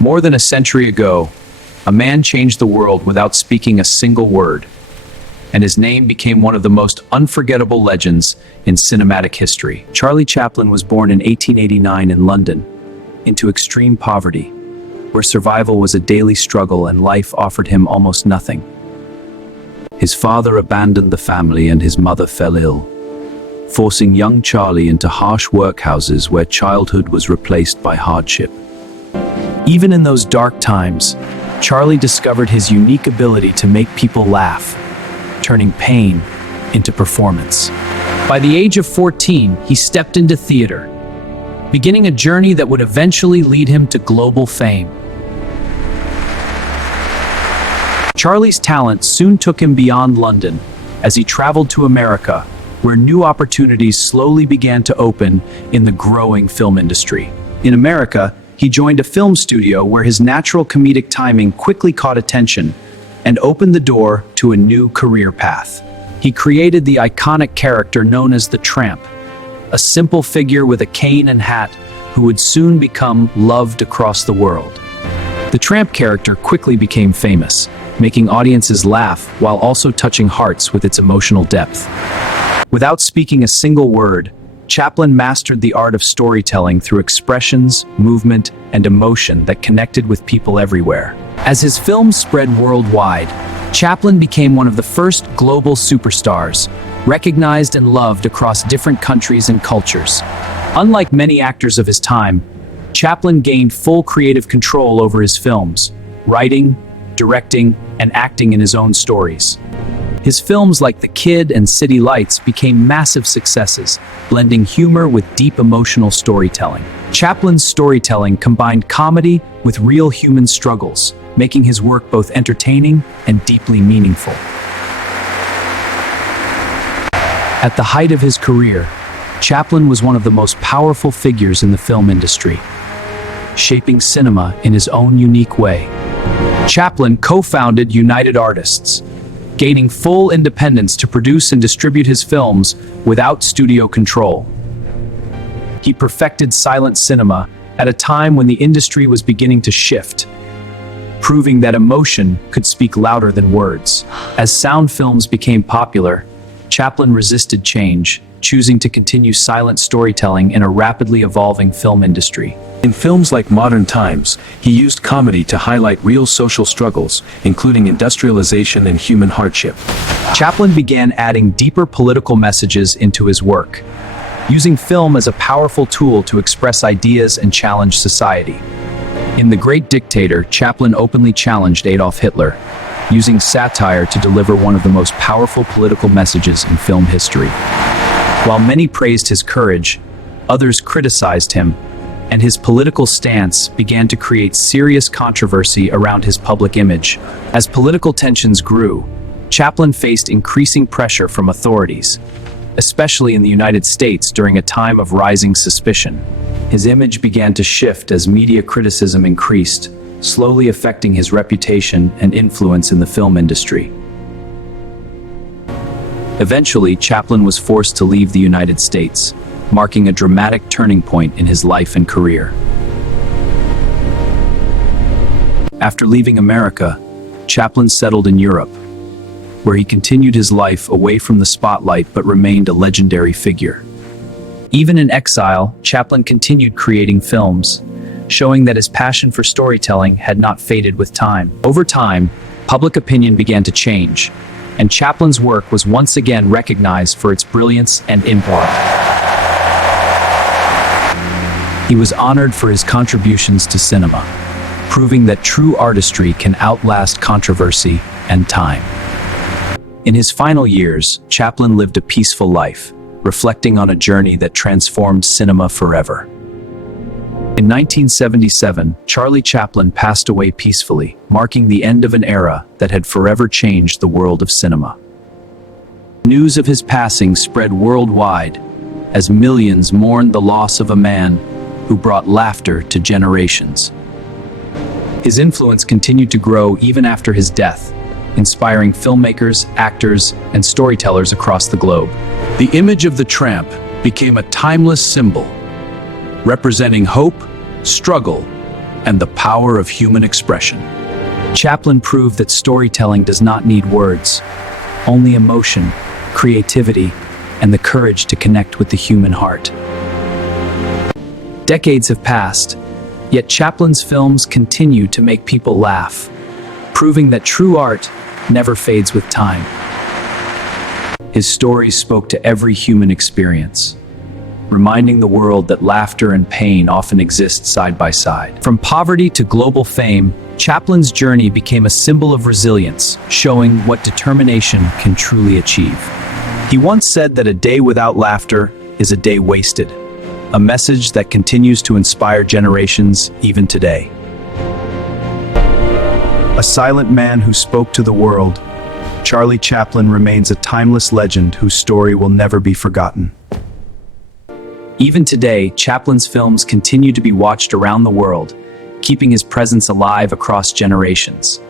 More than a century ago, a man changed the world without speaking a single word, and his name became one of the most unforgettable legends in cinematic history. Charlie Chaplin was born in 1889 in London, into extreme poverty, where survival was a daily struggle and life offered him almost nothing. His father abandoned the family and his mother fell ill, forcing young Charlie into harsh workhouses where childhood was replaced by hardship. Even in those dark times, Charlie discovered his unique ability to make people laugh, turning pain into performance. By the age of 14, he stepped into theater, beginning a journey that would eventually lead him to global fame. Charlie's talent soon took him beyond London as he traveled to America, where new opportunities slowly began to open in the growing film industry. In America, he joined a film studio where his natural comedic timing quickly caught attention and opened the door to a new career path. He created the iconic character known as the Tramp, a simple figure with a cane and hat who would soon become loved across the world. The Tramp character quickly became famous, making audiences laugh while also touching hearts with its emotional depth. Without speaking a single word, Chaplin mastered the art of storytelling through expressions, movement, and emotion that connected with people everywhere. As his films spread worldwide, Chaplin became one of the first global superstars, recognized and loved across different countries and cultures. Unlike many actors of his time, Chaplin gained full creative control over his films, writing, directing, and acting in his own stories. His films like The Kid and City Lights became massive successes, blending humor with deep emotional storytelling. Chaplin's storytelling combined comedy with real human struggles, making his work both entertaining and deeply meaningful. At the height of his career, Chaplin was one of the most powerful figures in the film industry, shaping cinema in his own unique way. Chaplin co-founded United Artists, gaining full independence to produce and distribute his films without studio control. He perfected silent cinema at a time when the industry was beginning to shift, proving that emotion could speak louder than words. As sound films became popular, Chaplin resisted change, choosing to continue silent storytelling in a rapidly evolving film industry. In films like Modern Times, he used comedy to highlight real social struggles, including industrialization and human hardship. Chaplin began adding deeper political messages into his work, using film as a powerful tool to express ideas and challenge society. In The Great Dictator, Chaplin openly challenged Adolf Hitler, using satire to deliver one of the most powerful political messages in film history. While many praised his courage, others criticized him, and his political stance began to create serious controversy around his public image. As political tensions grew, Chaplin faced increasing pressure from authorities, especially in the United States during a time of rising suspicion. His image began to shift as media criticism increased, slowly affecting his reputation and influence in the film industry. Eventually, Chaplin was forced to leave the United States, marking a dramatic turning point in his life and career. After leaving America, Chaplin settled in Europe, where he continued his life away from the spotlight but remained a legendary figure. Even in exile, Chaplin continued creating films, showing that his passion for storytelling had not faded with time. Over time, public opinion began to change, and Chaplin's work was once again recognized for its brilliance and impact. He was honored for his contributions to cinema, proving that true artistry can outlast controversy and time. In his final years, Chaplin lived a peaceful life, reflecting on a journey that transformed cinema forever. In 1977, Charlie Chaplin passed away peacefully, marking the end of an era that had forever changed the world of cinema. News of his passing spread worldwide as millions mourned the loss of a man who brought laughter to generations. His influence continued to grow even after his death, inspiring filmmakers, actors, and storytellers across the globe. The image of the Tramp became a timeless symbol, representing hope, struggle, and the power of human expression. Chaplin proved that storytelling does not need words, only emotion, creativity, and the courage to connect with the human heart. Decades have passed, yet Chaplin's films continue to make people laugh, proving that true art never fades with time. His stories spoke to every human experience, reminding the world that laughter and pain often exist side by side. From poverty to global fame, Chaplin's journey became a symbol of resilience, showing what determination can truly achieve. He once said that a day without laughter is a day wasted, a message that continues to inspire generations even today. A silent man who spoke to the world, Charlie Chaplin remains a timeless legend whose story will never be forgotten. Even today, Chaplin's films continue to be watched around the world, keeping his presence alive across generations.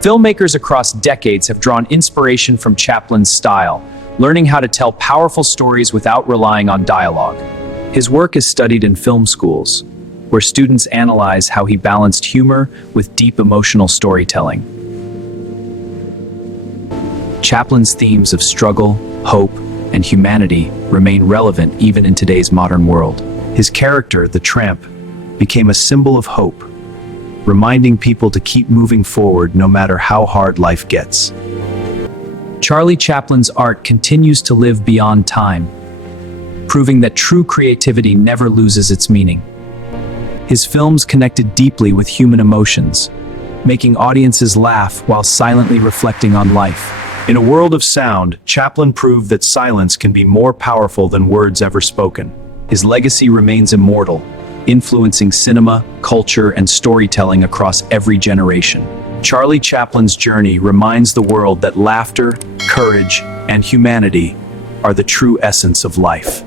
Filmmakers across decades have drawn inspiration from Chaplin's style, learning how to tell powerful stories without relying on dialogue. His work is studied in film schools, where students analyze how he balanced humor with deep emotional storytelling. Chaplin's themes of struggle, hope, and humanity remain relevant even in today's modern world. His character, the Tramp, became a symbol of hope, reminding people to keep moving forward no matter how hard life gets. Charlie Chaplin's art continues to live beyond time, proving that true creativity never loses its meaning. His films connected deeply with human emotions, making audiences laugh while silently reflecting on life. In a world of sound, Chaplin proved that silence can be more powerful than words ever spoken. His legacy remains immortal, influencing cinema, culture, and storytelling across every generation. Charlie Chaplin's journey reminds the world that laughter, courage, and humanity are the true essence of life.